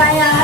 乖呀。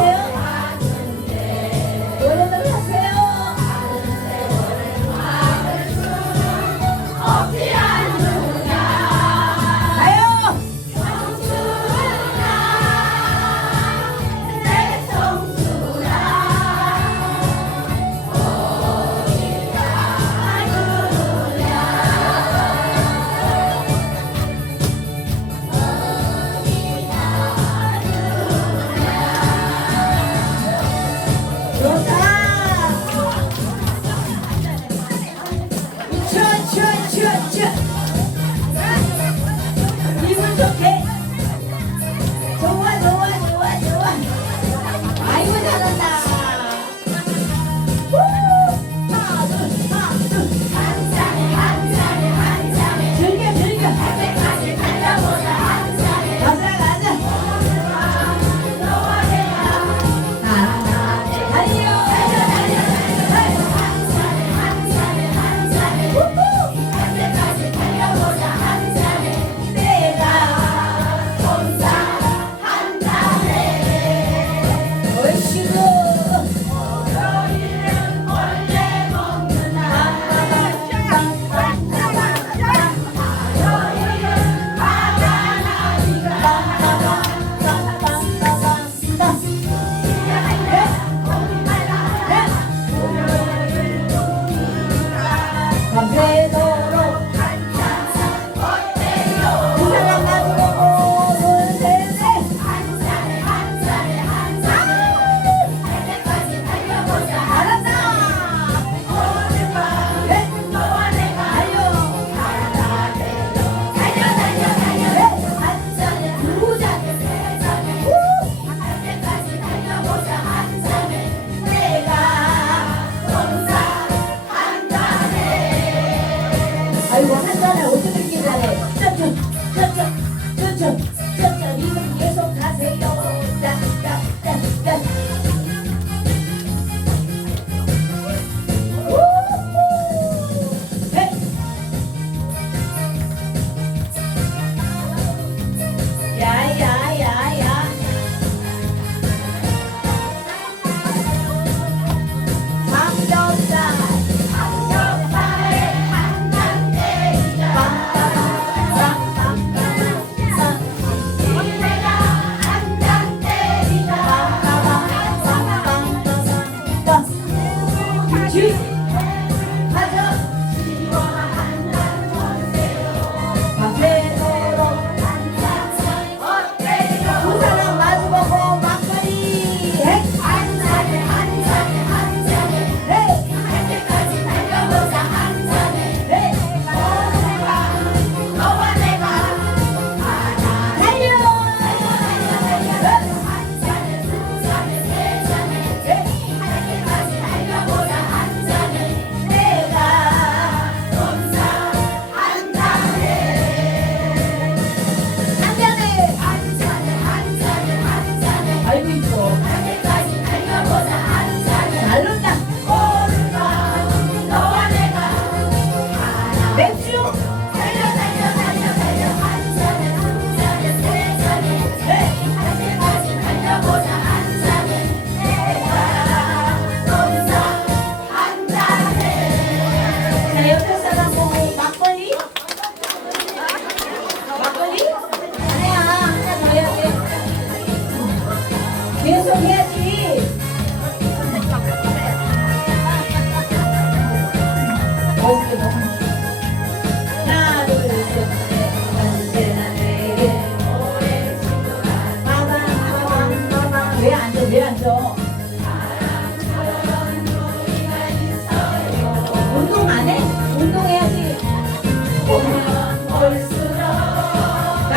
안녕하세요.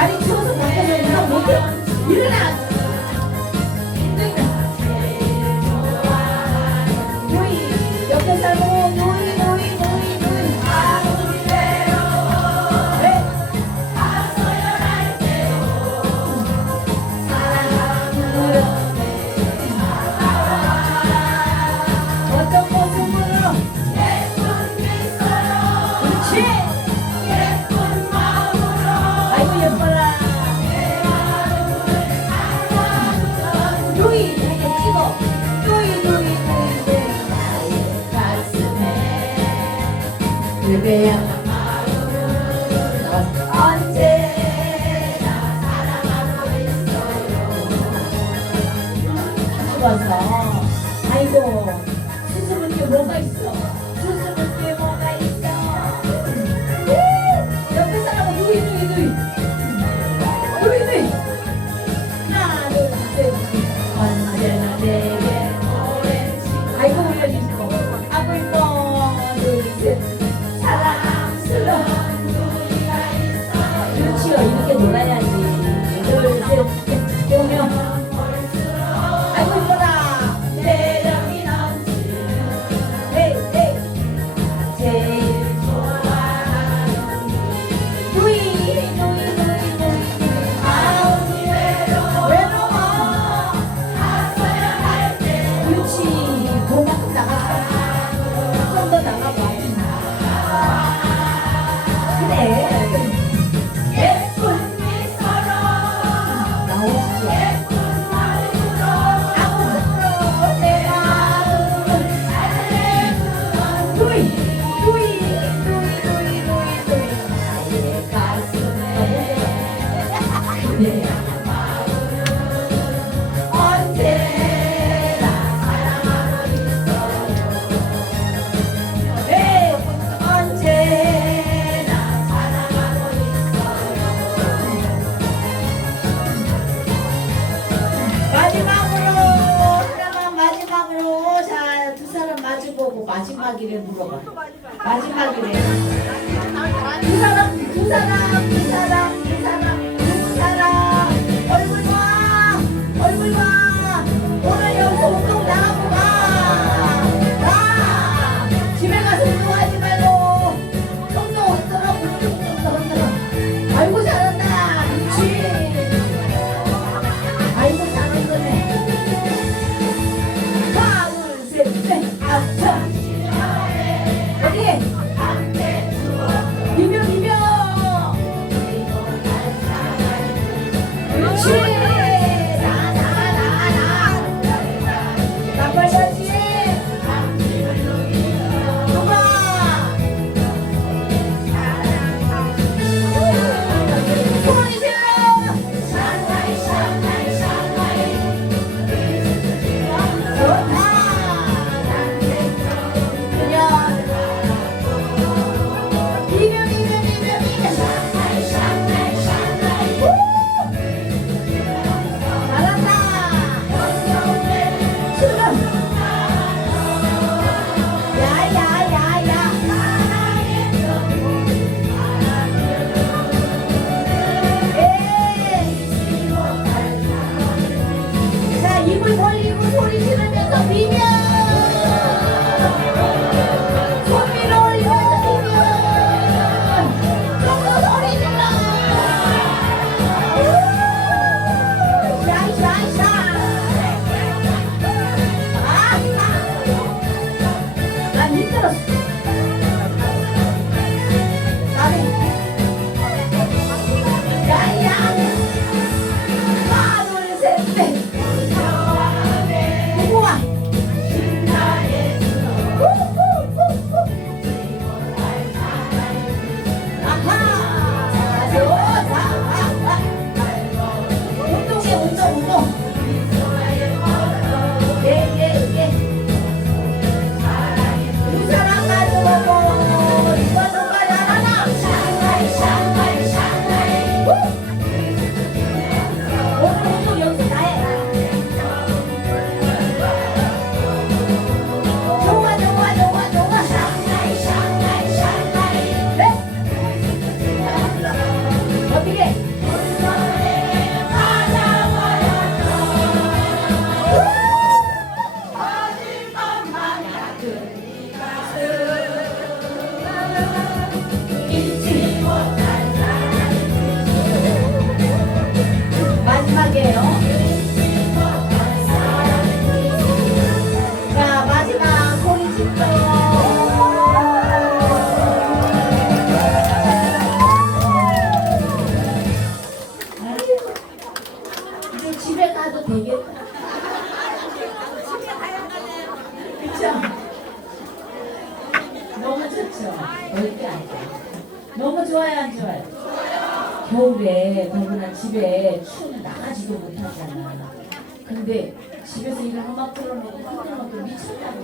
아이 추워서 못하면 일어나 일어나 그 겨울에 더구나 집에 추우면 나가지도 못하잖아. 근데 집에서 이런 음악 틀어놓고 흔들어놓고 미쳤다고.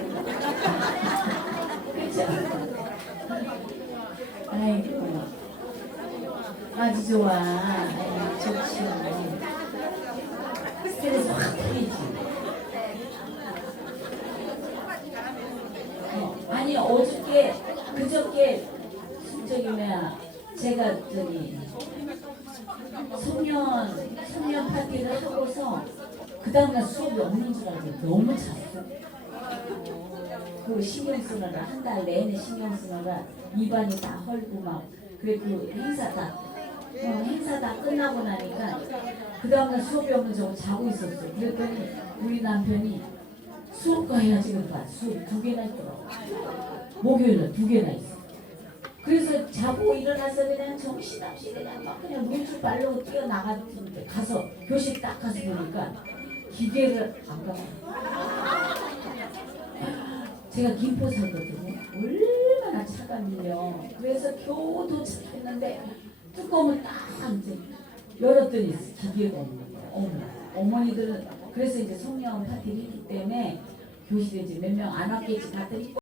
그쵸? 아이고. 아주 좋아. 아이고, 좋지. 스트레스 확 풀리지. 어, 아니 어저께 그저께 저기 뭐야 제가 저기 송년 송년 파티를 하고서 그 다음날 수업이 없는 줄 알고 너무 잤어. 그 신경 쓰느라 한 달 내내 신경 쓰느라 입안이 다 헐고 막 그래 그 행사 다 어, 행사 다 끝나고 나니까 그 다음날 수업이 없는 줄 알고 자고 있었어. 그랬더니 우리 남편이 수업 가야지 그러니까 수업 두 개나 있더라고. 목요일날 두 개나 있어. 그래서 자고 일어나서 그냥 정신없이 그냥 막 그냥 빨르고 뛰어나갔는데 가서 교실 딱 가서 보니까 기계를 안 가. 제가 김포 살거든요. 얼마나 차가 밀려. 그래서 겨우 도착했는데 뚜껑을 딱 이제 열었더니 기계가 없는 거예요. 어머, 어머니들은 그래서 이제 송년 파티를 했기 때문에 교실에 이제 몇 명 안 왔겠지 갔더니